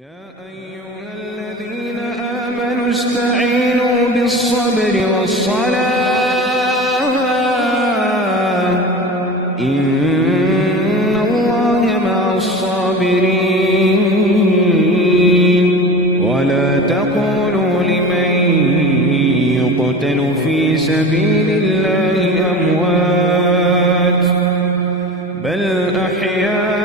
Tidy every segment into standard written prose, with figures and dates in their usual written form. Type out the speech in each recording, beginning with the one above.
يا أيها الذين آمنوا استعينوا بالصبر والصلاة إن الله مع الصابرين ولا تقولوا لمن يقتل في سبيل الله أموات بل أحياء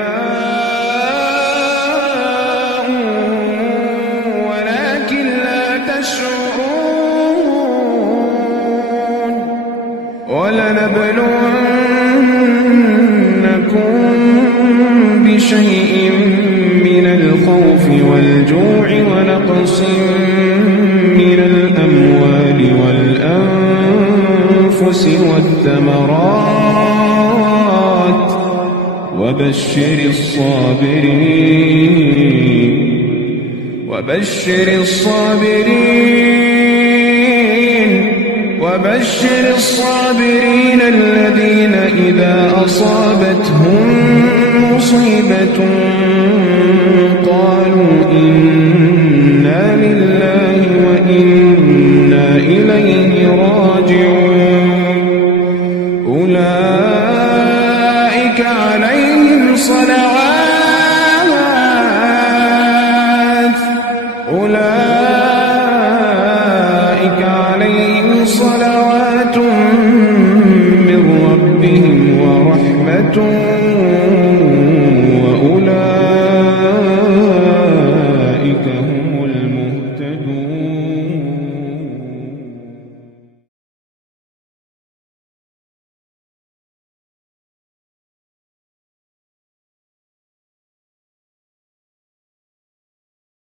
ولنبلونكم بشيء من الخوف والجوع ونقص من الأموال والأنفس والثمرات وبشر الصابرين الذين إذا أصابتهم مصيبة